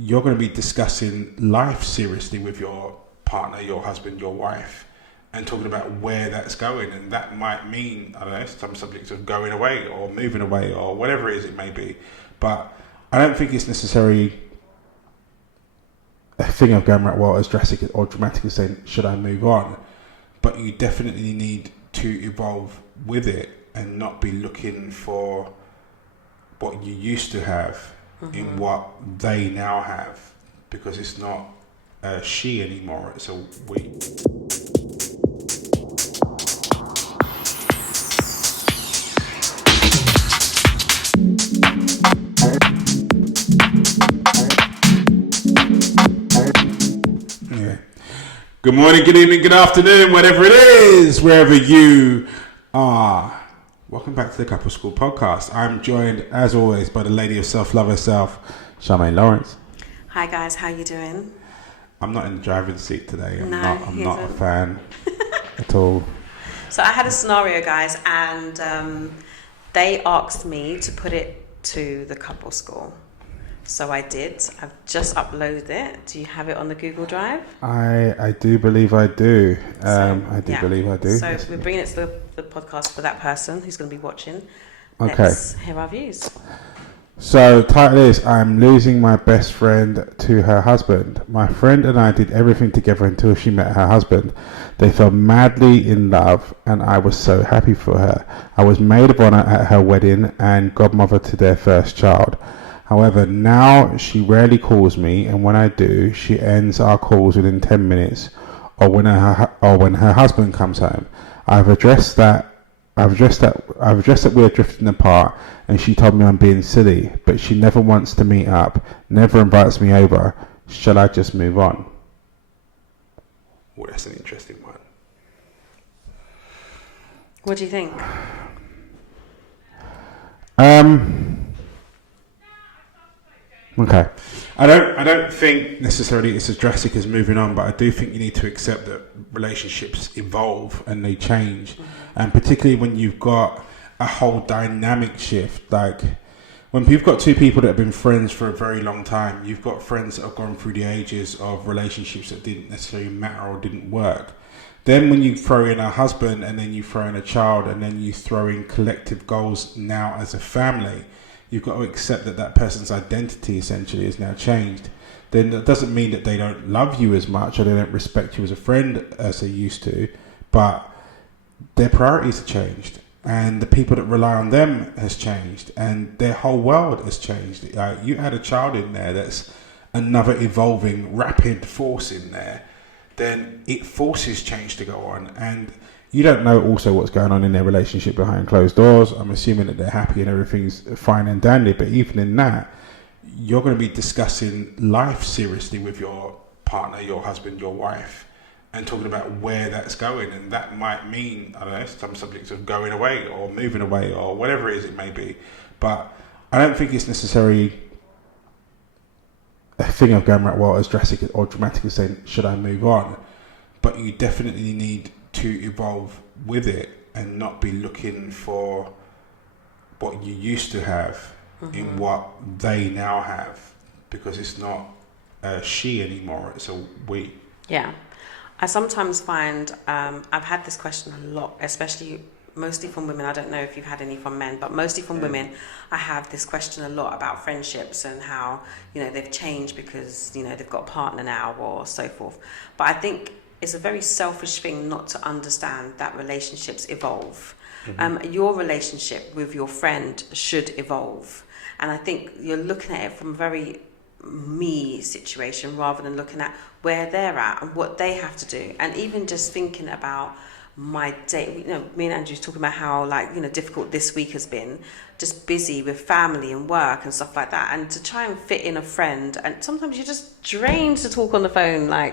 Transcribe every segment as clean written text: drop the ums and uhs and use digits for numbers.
you're going to be discussing life seriously with your partner, your husband, your wife, and talking about where that's going. And that might mean, I don't know, some subjects of going away or moving away or whatever it is it may be. But I don't think it's necessarily a thing of going right, well, as drastic or dramatic as saying, should I move on? But you definitely need to evolve with it and not be looking for what you used to have in what they now have, because it's not a she anymore, it's a we. Yeah. Good morning, good evening, good afternoon, whatever it is, wherever you are. Welcome back to the Couple School Podcast. I'm joined, as always, by the lady of self-love herself, Charmaine Lawrence. Hi guys, how you doing? I'm not in the driving seat today. I'm he not a isn't. fan at all. So I had a scenario, guys, and they asked me to put it to the couple school. So I did. I've just uploaded it. Do you have it on the Google Drive? I do believe I do. Believe I do. So we're bringing it to the podcast for that person who's going to be watching. Okay. Let's hear our views. So, title is, I'm losing my best friend to her husband. My friend and I did everything together until she met her husband. They fell madly in love and I was so happy for her. I was maid of honor at her wedding and godmother to their first child. However, now she rarely calls me, and when I do, she ends our calls within 10 minutes or when her husband comes home. I've addressed that we are drifting apart, and she told me I'm being silly, but she never wants to meet up, never invites me over. Shall I just move on? Oh, that's an interesting one. What do you think? Okay. I don't think necessarily it's as drastic as moving on, but I do think you need to accept that relationships evolve and they change. And particularly when you've got a whole dynamic shift, like when you've got two people that have been friends for a very long time, you've got friends that have gone through the ages of relationships that didn't necessarily matter or didn't work. Then when you throw in a husband and then you throw in a child and then you throw in collective goals now as a family, you've got to accept that that person's identity essentially is now changed. Then that doesn't mean that they don't love you as much or they don't respect you as a friend as they used to, but their priorities have changed and the people that rely on them has changed and their whole world has changed. You add a child in there that's another evolving rapid force in there, then it forces change to go on. And you don't know also what's going on in their relationship behind closed doors. I'm assuming that they're happy and everything's fine and dandy, but even in that, you're going to be discussing life seriously with your partner, your husband, your wife, and talking about where that's going. And that might mean, I don't know, some subjects of going away or moving away or whatever it is it may be. But I don't think it's necessarily a thing of going right, well, as drastic or dramatic as saying, should I move on? But you definitely need to evolve with it and not be looking for what you used to have in what they now have, because it's not a she anymore, it's a we. Yeah. I sometimes find, I've had this question a lot, especially mostly from women. I don't know if you've had any from men, but mostly from women. I have this question a lot about friendships and how, they've changed because, they've got a partner now or so forth. But I think it's a very selfish thing not to understand that relationships evolve. Your relationship with your friend should evolve. And I think you're looking at it from a very me situation rather than looking at where they're at and what they have to do. And even just thinking about my day, me and Andrew's talking about how difficult this week has been, just busy with family and work and stuff like that. And to try and fit in a friend, and sometimes you're just drained to talk on the phone,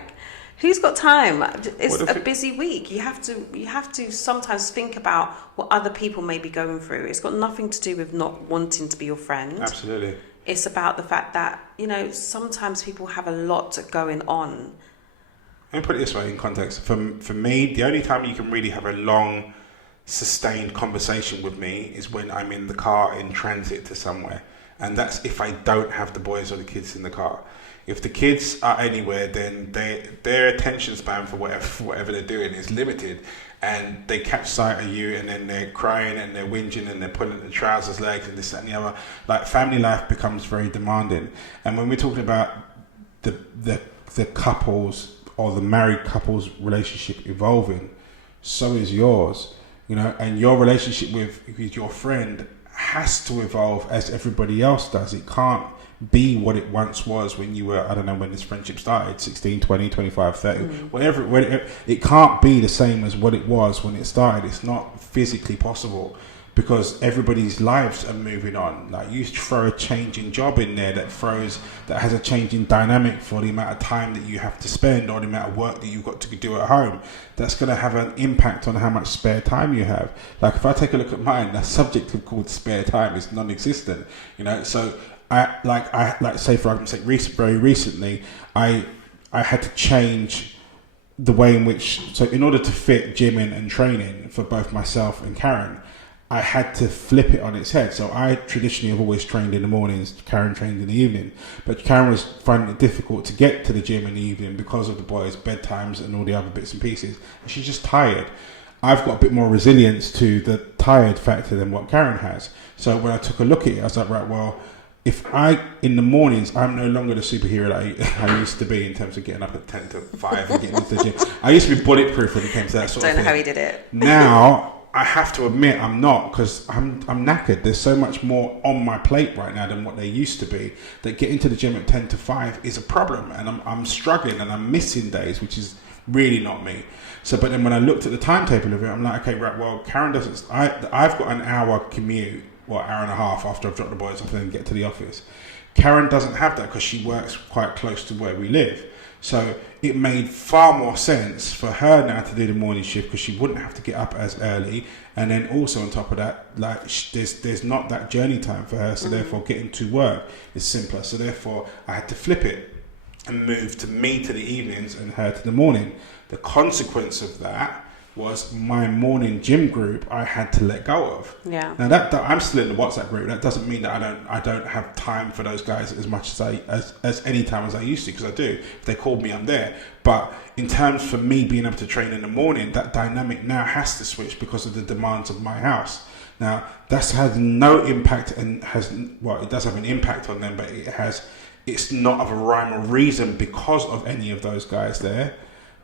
who's got time? It's a busy week. You have to sometimes think about what other people may be going through. It's got nothing to do with not wanting to be your friend. Absolutely. It's about the fact that, sometimes people have a lot going on. Let me put it this way in context. For me, the only time you can really have a long, sustained conversation with me is when I'm in the car in transit to somewhere. And that's if I don't have the boys or the kids in the car. If the kids are anywhere, then their attention span for whatever they're doing is limited, and they catch sight of you, and then they're crying and they're whinging and they're pulling the trousers legs and this that, and the other. Like, family life becomes very demanding. And when we're talking about the couples or the married couple's relationship evolving, so is yours, you know, and your relationship with your friend has to evolve as everybody else does. It can't be what it once was when you were, I don't know when this friendship started, 16, 20, 25, 30, whatever. It can't be the same as what it was when it started. It's not physically possible, because everybody's lives are moving on. Like, you throw a changing job in there that has a changing dynamic for the amount of time that you have to spend or the amount of work that you've got to do at home. That's going to have an impact on how much spare time you have. Like, if I take a look at mine, the subject called spare time is non-existent, you know. So I say, for argument's sake, very recently, I had to change the way in which, so in order to fit gym and training for both myself and Karen, I had to flip it on its head. So I traditionally have always trained in the mornings, Karen trained in the evening, but Karen was finding it difficult to get to the gym in the evening because of the boys' bedtimes and all the other bits and pieces, and she's just tired. I've got a bit more resilience to the tired factor than what Karen has. So when I took a look at it, I was like, right, well, in the mornings, I'm no longer the superhero that I used to be in terms of getting up at 10 to 5 and getting into the gym. I used to be bulletproof when it came to that sort of thing. Don't know how he did it. Now, I have to admit I'm not, because I'm knackered. There's so much more on my plate right now than what there used to be, that getting to the gym at 10 to 5 is a problem, and I'm struggling and I'm missing days, which is really not me. So, but then when I looked at the timetable of it, I'm like, okay, right, well, Karen doesn't, I've got an hour commute, or hour and a half after I've dropped the boys off and then get to the office. Karen doesn't have that because she works quite close to where we live. So it made far more sense for her now to do the morning shift, because she wouldn't have to get up as early. And then also on top of that, like, there's not that journey time for her. So therefore getting to work is simpler. So therefore I had to flip it and move to me to the evenings and her to the morning. The consequence of that was my morning gym group I had to let go of. Yeah. Now that I'm still in the WhatsApp group. That doesn't mean that I don't have time for those guys as much as any time as I used to, because I do. If they called me, I'm there. But in terms for me being able to train in the morning, that dynamic now has to switch because of the demands of my house. Now that's had no impact, and it does have an impact on them, but it's not of a rhyme or reason because of any of those guys there.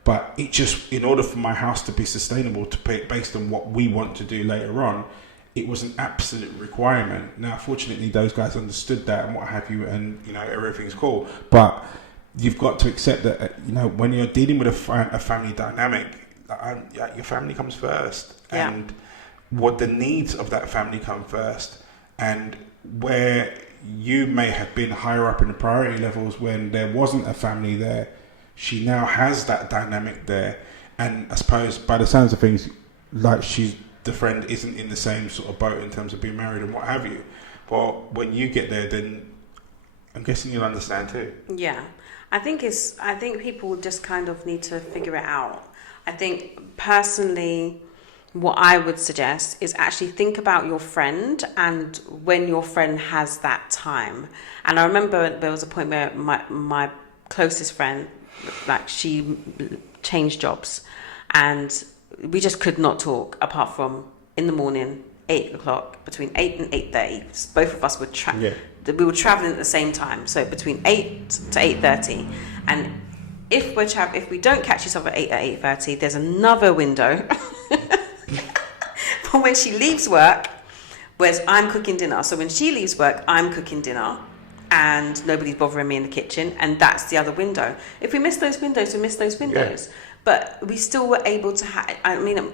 But it just, in order for my house to be sustainable, to pay based on what we want to do later on, it was an absolute requirement. Now, fortunately, those guys understood that and what have you, and, you know, everything's cool. But you've got to accept that, you know, when you're dealing with a family dynamic, your family comes first. Yeah. And what the needs of that family come first. And where you may have been higher up in the priority levels when there wasn't a family there, she now has that dynamic there. And I suppose by the sounds of things, like, the friend isn't in the same sort of boat in terms of being married and what have you. Well, when you get there, then I'm guessing you'll understand too. Yeah. I think people just kind of need to figure it out. I think personally, what I would suggest is actually think about your friend and when your friend has that time. And I remember there was a point where my closest friend, like, she changed jobs, and we just could not talk apart from in the morning, 8 o'clock, between 8 and 8:30. Both of us would we were traveling at the same time, so between 8 to 8:30. And if we don't catch each other at 8:30, there's another window for when she leaves work, whereas I'm cooking dinner. So when she leaves work, I'm cooking dinner, and nobody's bothering me in the kitchen, and that's the other window. If we miss those windows, we miss those windows. Yeah. But we still were able to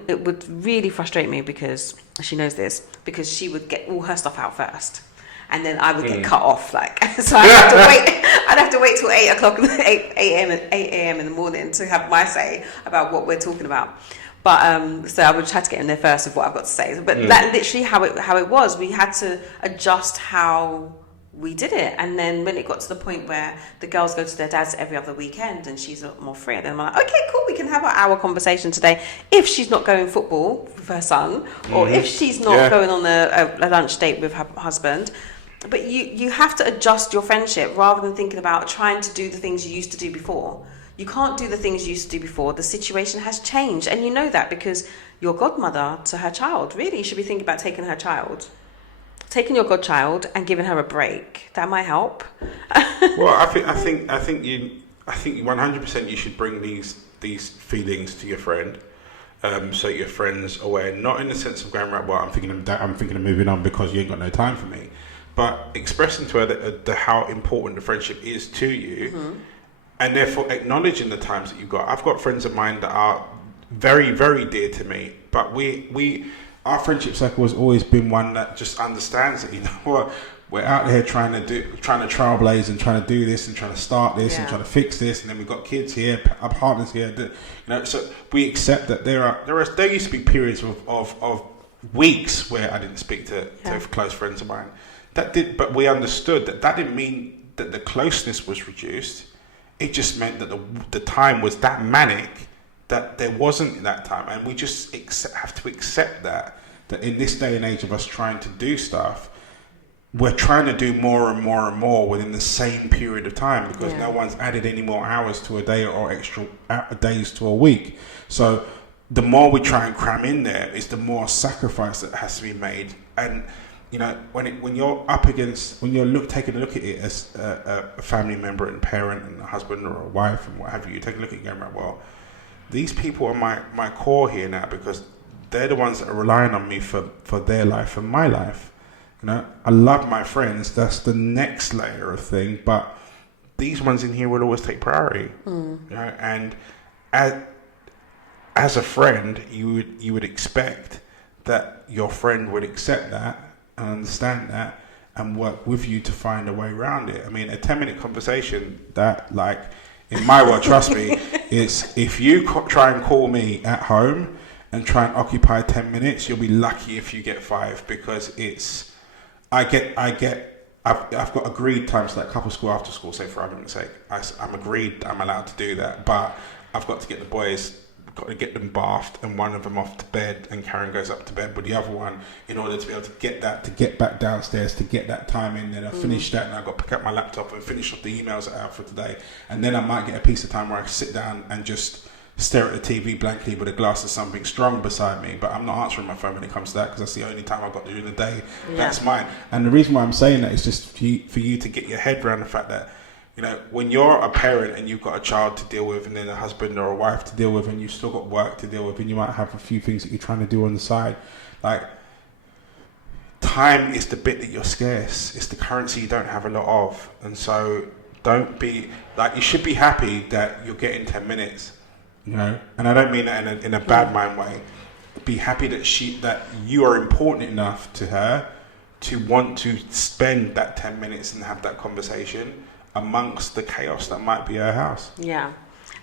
it would really frustrate me, because she knows this, because she would get all her stuff out first, and then I would get cut off, like, so I'd have to wait till 8 o'clock, 8 a.m. in the morning to have my say about what we're talking about. But so I would try to get in there first with what I've got to say. But that's literally how it was. We had to adjust how we did it. And then when it got to the point where the girls go to their dads every other weekend and she's a lot more free, then I'm like, okay, cool, we can have our hour conversation today. If she's not going football with her son, or if she's not going on a lunch date with her husband, But you have to adjust your friendship rather than thinking about trying to do the things you used to do before. You can't do the things you used to do before. The situation has changed, and you know that because your godmother to her child. Really, you should be thinking about taking your godchild and giving her a break. That might help. Well, I think you 100% you should bring these feelings to your friend, so your friend's aware. Not in the sense of going right. Well, I'm thinking of moving on because you ain't got no time for me, but expressing to her that how important the friendship is to you, and therefore acknowledging the times that you've got. I've got friends of mine that are very, very dear to me, but our friendship circle has always been one that just understands that, you know what, we're out here trying to trailblaze and trying to do this and trying to start this and trying to fix this, and then we've got kids here, our partners here, you know. So we accept that there used to be periods of weeks where I didn't speak to close friends of mine. But we understood that didn't mean that the closeness was reduced. It just meant that the time was that manic that there wasn't that time, and we just have to accept that in this day and age of us trying to do stuff, we're trying to do more and more and more within the same period of time, because no one's added any more hours to a day or extra days to a week. So the more we try and cram in there is the more sacrifice that has to be made. And you know, when you're taking a look at it as a family member and parent and a husband or a wife and what have you, you take a look at it and go, right, well, these people are my core here now, because they're the ones that are relying on me for their life and my life. You know, I love my friends. That's the next layer of thing. But these ones in here will always take priority. You know, and as a friend, you would expect that your friend would accept that and understand that and work with you to find a way around it. I mean, a 10-minute conversation that, like, in my world, trust me, is if you try and call me at home and try and occupy 10 minutes, you'll be lucky if you get 5, because I've got agreed times, like couple school, after school, say, for argument's sake. I'm agreed I'm allowed to do that, but I've got to get the boys, got to get them bathed and one of them off to bed, and Karen goes up to bed with the other one in order to be able to get back downstairs, to get that time in. Then I finish that and I've got to pick up my laptop and finish off the emails that I have for today. And then I might get a piece of time where I can sit down and just stare at the TV blankly with a glass of something strong beside me, but I'm not answering my phone when it comes to that, because that's the only time I've got during the day. That's mine. And the reason why I'm saying that is just for you to get your head around the fact that, you know, when you're a parent and you've got a child to deal with and then a husband or a wife to deal with, and you've still got work to deal with, and you might have a few things that you're trying to do on the side, like, time is the bit that you're scarce. It's the currency you don't have a lot of. And so don't be, like, you should be happy that you're getting 10 minutes, you know, and I don't mean that in a bad mind way. Be happy that you are important enough to her to want to spend that 10 minutes and have that conversation amongst the chaos that might be her house. Yeah.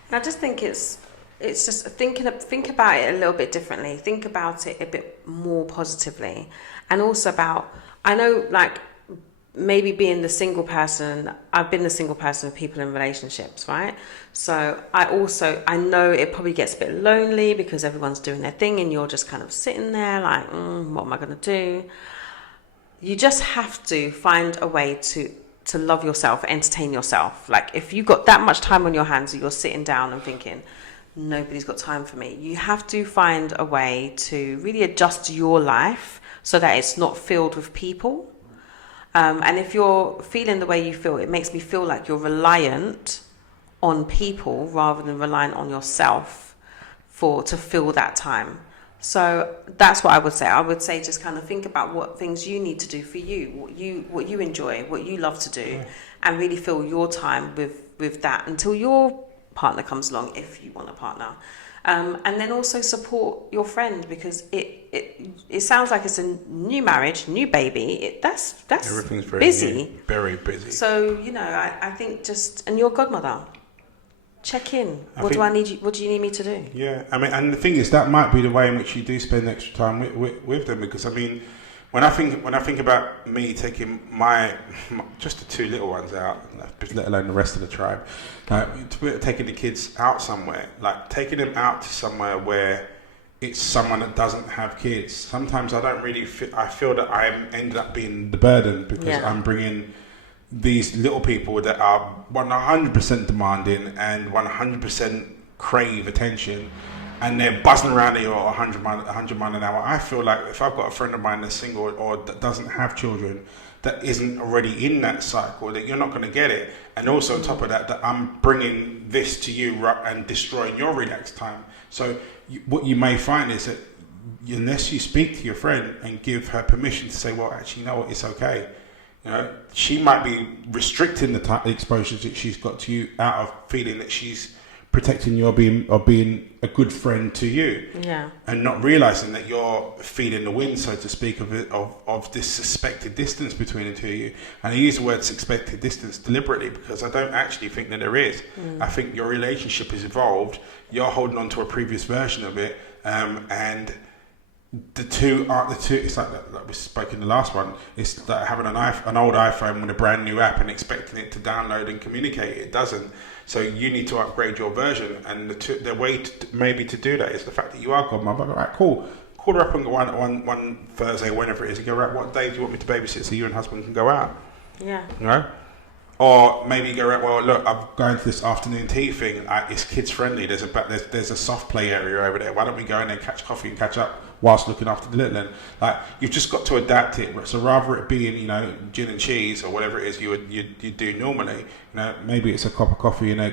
And I just think it's just think about it a little bit differently. Think about it a bit more positively. And also about, I know, like, maybe being the single person, I've been the single person with people in relationships, right? So I know it probably gets a bit lonely because everyone's doing their thing and you're just kind of sitting there like, what am I going to do? You just have to find a way to love yourself, entertain yourself. Like, if you've got that much time on your hands and you're sitting down and thinking, nobody's got time for me, you have to find a way to really adjust your life so that it's not filled with people. And if you're feeling the way you feel, it makes me feel like you're reliant on people rather than reliant on yourself to fill that time. So that's what I would say. I would say just kind of think about what things you need to do for you, what you enjoy, what you love to do, and really fill your time with that until your partner comes along, if you want a partner. And then also support your friend, because it sounds like it's a new marriage, new baby. That's everything's very busy, new, very busy. So, you know, I think and your godmother, check in. What do you need me to do? Yeah, I mean, and the thing is, that might be the way in which you do spend extra time with them, because I mean, when I think about me taking just the 2 little ones out, let alone the rest of the tribe, taking the kids out somewhere, like taking them out to somewhere where it's someone that doesn't have kids. Sometimes I don't really I feel that I ended up being the burden because I'm bringing these little people that are 100% demanding and 100% crave attention, and they're buzzing around here at 100 mile an hour. I feel like if I've got a friend of mine that's single or that doesn't have children, that isn't already in that cycle, that you're not going to get it. And also on top of that, that I'm bringing this to you and destroying your relaxed time. So what you may find is that unless you speak to your friend and give her permission to say, well, actually, you know what, it's okay. You know, she might be restricting the type of exposures that she's got to you out of feeling that she's protecting you or being a good friend to you, and not realizing that you're feeling the wind, so to speak, of this suspected distance between the two of you. And I use the word suspected distance deliberately because I don't actually think that there is. I think your relationship has evolved. You're holding on to a previous version of it, and the two aren't the two. It's like we spoke in the last one. It's like having an old iPhone with a brand new app and expecting it to download and communicate. It doesn't. So you need to upgrade your version, and the way maybe to do that is the fact that you are godmother. Right, cool. Call her up and go one Thursday, whenever it is, and go, right, what day do you want me to babysit so you and husband can go out? Yeah. You know? Or maybe go, right, well, look, I'm going to this afternoon tea thing. It's kids friendly. There's a soft play area over there. Why don't we go in there, catch coffee and catch up whilst looking after the little one? Like, you've just got to adapt it. So rather it being, you know, gin and cheese or whatever it is you do normally, you know, maybe it's a cup of coffee in a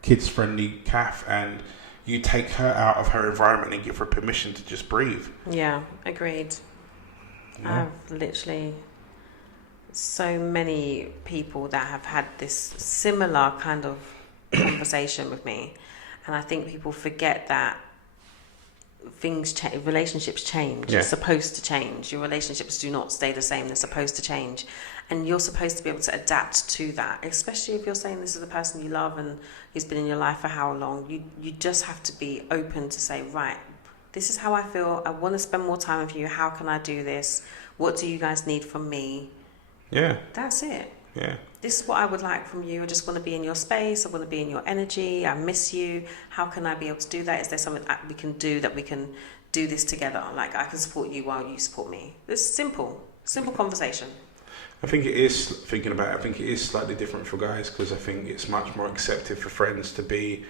kids friendly cafe, and you take her out of her environment and give her permission to just breathe. Yeah, agreed. I've literally so many people that have had this similar kind of conversation with me, and I think people forget that things change, relationships change. It's supposed to change. Your relationships do not stay the same. They're supposed to change, and you're supposed to be able to adapt to that, especially if you're saying this is the person you love and who's been in your life for how long. You just have to be open to say, right, this is how I feel. I want to spend more time with you. How can I do this? What do you guys need from me? Yeah. That's it. Yeah. This is what I would like from you. I just want to be in your space. I want to be in your energy. I miss you. How can I be able to do that? Is there something that we can do this together? Like, I can support you while you support me. It's simple conversation. I think it is, thinking about it, I think it is slightly different for guys, because I think it's much more accepted for friends to be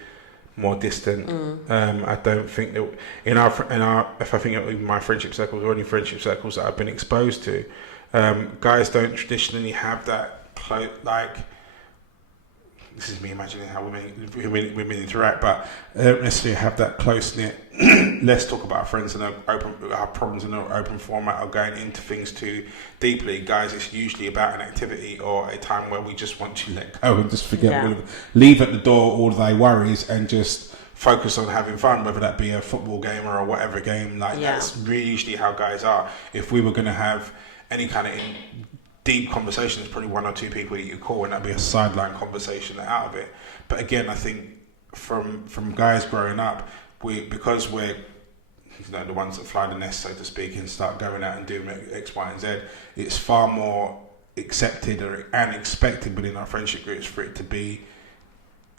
more distant. I don't think that in our if I think of my friendship circles or any friendship circles that I've been exposed to, guys don't traditionally have that like, this is me imagining how women interact, but they don't necessarily have that close knit. Let's talk about our friends and our problems in an open format, or going into things too deeply. Guys, it's usually about an activity or a time where we just want to let go and just forget, leave at the door all their worries and just focus on having fun, whether that be a football game or a whatever game. Like, that's really usually how guys are. If we were going to have any kind of deep conversation, there's probably one or two people that you call, and that'd be a sideline conversation out of it. But again, I think from guys growing up, because we're, you know, the ones that fly the nest, so to speak, and start going out and doing X, Y, and Z, it's far more accepted and expected within our friendship groups for it to be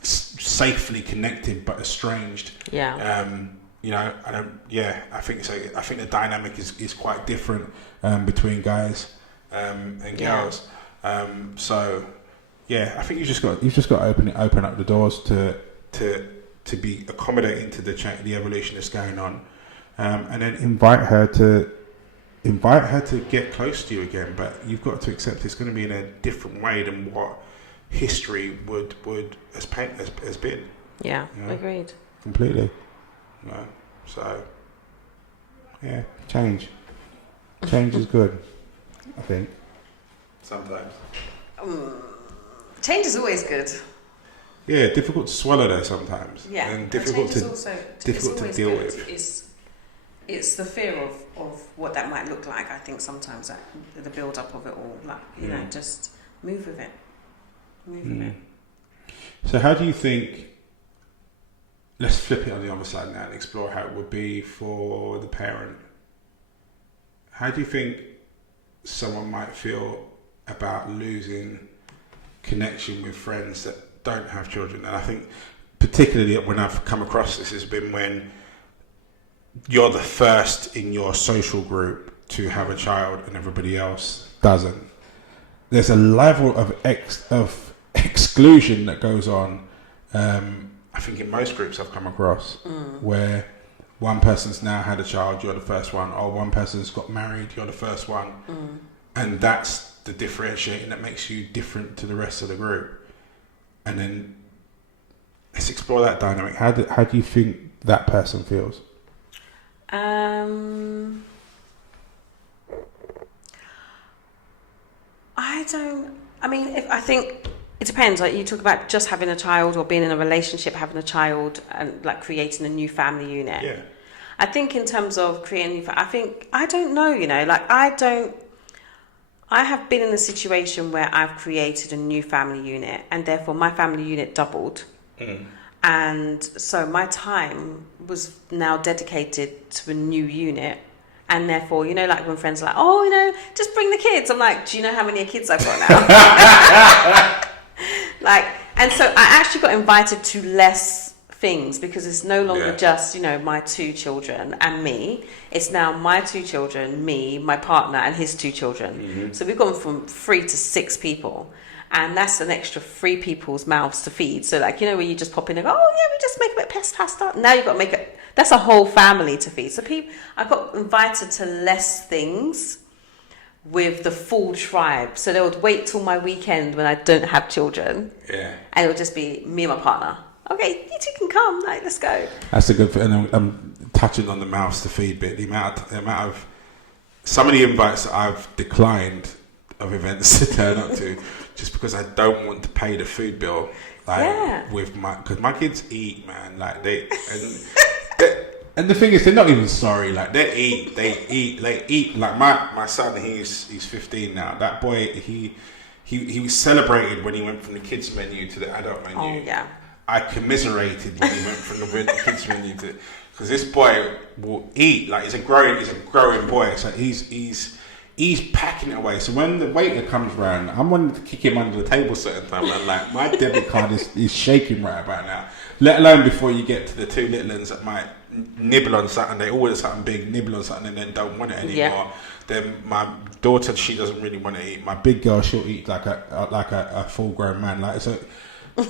safely connected but estranged. You know, I think so. I think the dynamic is quite different between guys and girls. So I think you've just got to open up the doors to be accommodating to the evolution that's going on, and then invite her to get close to you again. But you've got to accept it's going to be in a different way than what history would has been. Yeah, you know? Agreed. Completely. You know? So change is good, I think. Sometimes. Change is always good. Yeah, difficult to swallow though sometimes. Yeah, and difficult to deal with. It's the fear of what that might look like. I think sometimes that the build up of it all, like, you know, just move with it. With it. So how do you think? Let's flip it on the other side now and explore how it would be for the parent. How do you think someone might feel about losing connection with friends that don't have children? And I think particularly when I've come across this has been when you're the first in your social group to have a child and everybody else doesn't. There's a level of exclusion that goes on. I think in most groups I've come across where one person's now had a child, you're the first one, or one person's got married, you're the first one, and that's the differentiating that makes you different to the rest of the group. And then let's explore that dynamic. How do you think that person feels? I think it depends. Like you talk about just having a child or being in a relationship, having a child, and like creating a new family unit. Yeah. I think in terms of creating, I don't know. I have been in a situation where I've created a new family unit, and therefore my family unit doubled. And so my time was now dedicated to a new unit. And therefore, like when friends are like, oh, just bring the kids. I'm like, do you know how many kids I've got now? And so I actually got invited to less things because it's no longer just, my 2 children and me. It's now my 2 children, me, my partner, and his 2 children. So we've gone from 3 to 6 people. And that's an extra 3 people's mouths to feed. So where you just pop in and go, oh yeah, we just make a bit of pasta. Now you've got to make it. That's a whole family to feed. So I got invited to less things with the full tribe. So they would wait till my weekend when I don't have children. Yeah. And it would just be me and my partner. Okay, you 2 can come. Let's go. That's a good thing. And I'm touching on the mouths to feed bit. The amount of some of the invites that I've declined of events to turn up to just because I don't want to pay the food bill. Because my kids eat, man. And the thing is, they're not even sorry. They eat. Like my son, he's 15 now. That boy, he was celebrated when he went from the kids menu to the adult menu. Oh yeah. I commiserated when he went from the kids menu to, because this boy will eat. He's a growing boy. So he's packing it away. So when the waiter comes round, I'm wanting to kick him under the table certain times. And my debit card is shaking right about now. Let alone before you get to the 2 little ones that might nibble on something. They order something big, nibble on something, and then don't want it anymore. Yeah. Then my daughter, she doesn't really want to eat. My big girl, she'll eat like a full grown man. So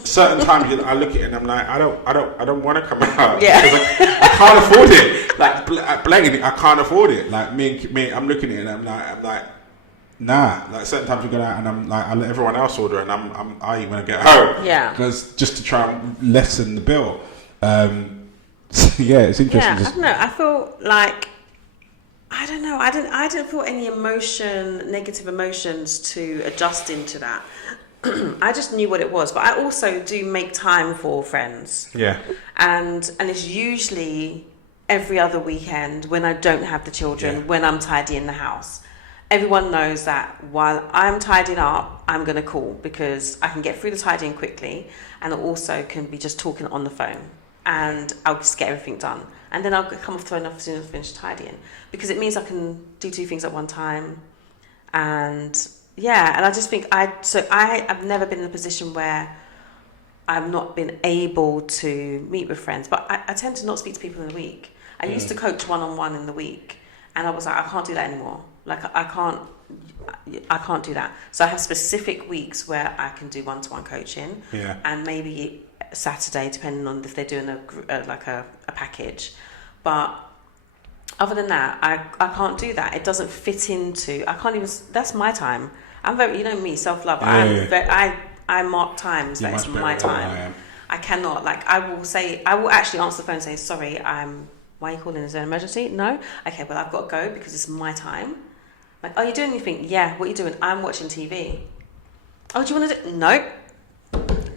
certain times I look at it and I'm like, I don't want to come out. Yeah. Because I can't afford it. Blatantly, I can't afford it. Me, I'm looking at it and I'm like, nah. Certain times we go out and I'm like, I let everyone else order and I eat when I get home. Yeah. Because just to try and lessen the bill. It's interesting. Yeah, I don't know. I feel like I don't know. I didn't feel any negative emotions to adjust into that. I just knew what it was, but I also do make time for friends. Yeah. And it's usually every other weekend when I don't have the children, when I'm tidying the house. Everyone knows that while I'm tidying up, I'm going to call because I can get through the tidying quickly and I also can be just talking on the phone and I'll just get everything done. And then I'll come off the phone as soon as I finish tidying because it means I can do 2 things at one time. And I just think I've never been in a position where I've not been able to meet with friends, but I tend to not speak to people in the week. I used to coach one-on-one in the week and I was like, I can't do that anymore. I can't do that. So I have specific weeks where I can do one-to-one coaching and maybe Saturday, depending on if they're doing a package. But other than that, I can't do that. It doesn't fit into, I can't even, that's my time. I'm very, me, self-love. I mark times that it's my time. I cannot, I will actually answer the phone and say, sorry, why are you calling? Is there an emergency? No? Okay, well, I've got to go because it's my time. Are you doing anything? Yeah, what are you doing? I'm watching TV. Oh, do you want to do? No.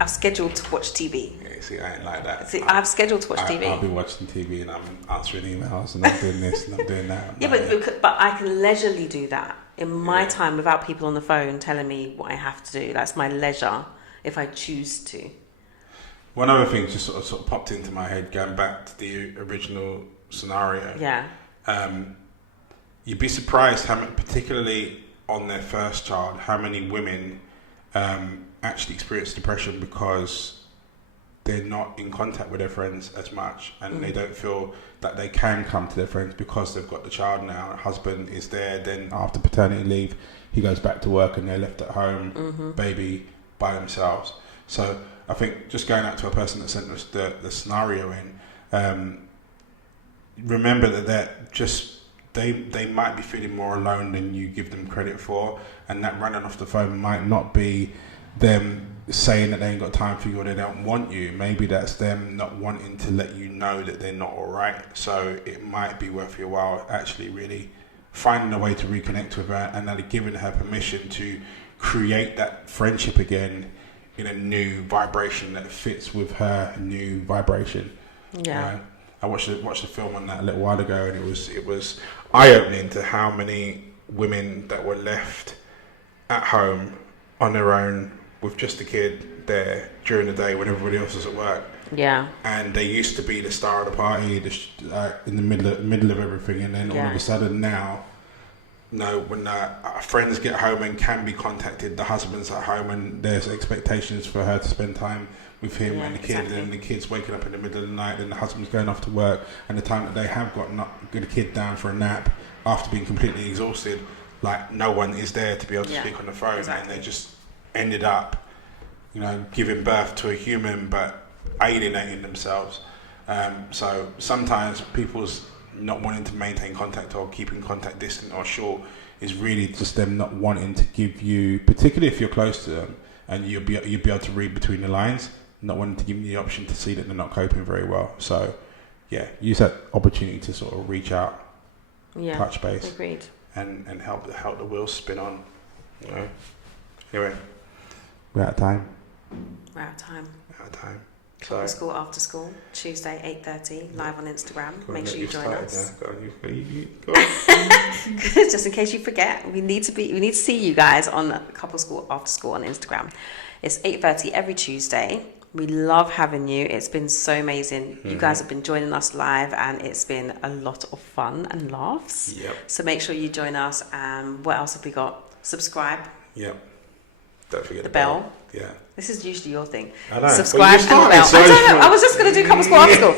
I've scheduled to watch TV. Yeah, see, I ain't like that. See, I've scheduled to watch TV. I'll be watching TV and I'm answering emails and I'm doing this and I'm doing that. But I can leisurely do that in my time without people on the phone telling me what I have to do. That's my leisure if I choose to. One other thing just sort of popped into my head, going back to the original scenario. Yeah. You'd be surprised how many, particularly on their first child, how many women actually experience depression because they're not in contact with their friends as much, and they don't feel that they can come to their friends because they've got the child now. Husband is there, then after paternity leave, he goes back to work and they're left at home, baby by themselves. So I think just going out to a person that sent us the scenario in, remember that they might be feeling more alone than you give them credit for, and that running off the phone might not be them saying that they ain't got time for you or they don't want you. Maybe that's them not wanting to let you know that they're not alright. So it might be worth your while actually really finding a way to reconnect with her and then giving her permission to create that friendship again in a new vibration that fits with her new vibration. Yeah. I watched the film on that a little while ago, and it was eye-opening to how many women that were left at home on their own with just a kid there during the day when everybody else was at work. Yeah. And they used to be the star of the party, in the middle of everything, and then all of a sudden now, no, when friends get home and can be contacted, the husband's at home and there's expectations for her to spend time with him and the kid, and the kid's waking up in the middle of the night, and the husband's going off to work, and the time that they have got the kid down for a nap after being completely exhausted, like no one is there to be able to speak on the phone, and they just ended up, giving birth to a human but alienating themselves. So sometimes people's not wanting to maintain contact or keeping contact distant or short is really just them not wanting to give you, particularly if you're close to them and you'll be able to read between the lines, not wanting to give them the option to see that they're not coping very well. So yeah, use that opportunity to sort of reach out, touch base, agreed, and help the wheels spin on. Anyway, we're out of time. Couple School After School, Tuesday 8:30, live on Instagram. Make sure you join us. Go on. Just in case you forget, we need to see you guys on Couple School After School on Instagram. It's 8:30 every Tuesday. We love having you. It's been so amazing. You guys have been joining us live, and it's been a lot of fun and laughs. Yep. So make sure you join us. What else have we got? Subscribe. Yep. Don't forget the bell. Yeah. This is usually your thing. I know. Subscribe and the bell. I don't know. I was just going to do Couple School After School.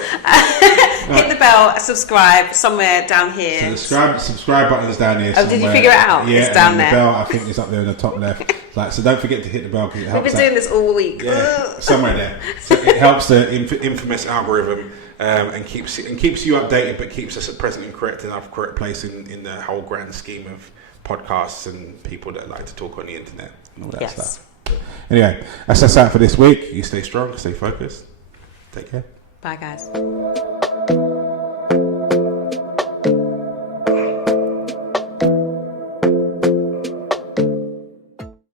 Hit the bell, subscribe somewhere down here. So the subscribe button is down here. Oh, did you figure it out? Yeah, it's down there. The bell, I think, is up there in the top left. So don't forget to hit the bell because it helps. We've been doing this all week. Yeah, somewhere there. So it helps the infamous algorithm and keeps you updated, but keeps us at present and correct place in the whole grand scheme of podcasts and people that like to talk on the internet and all that stuff. Anyway, that's us out for this week. You stay strong, stay focused. Take care. Bye, guys.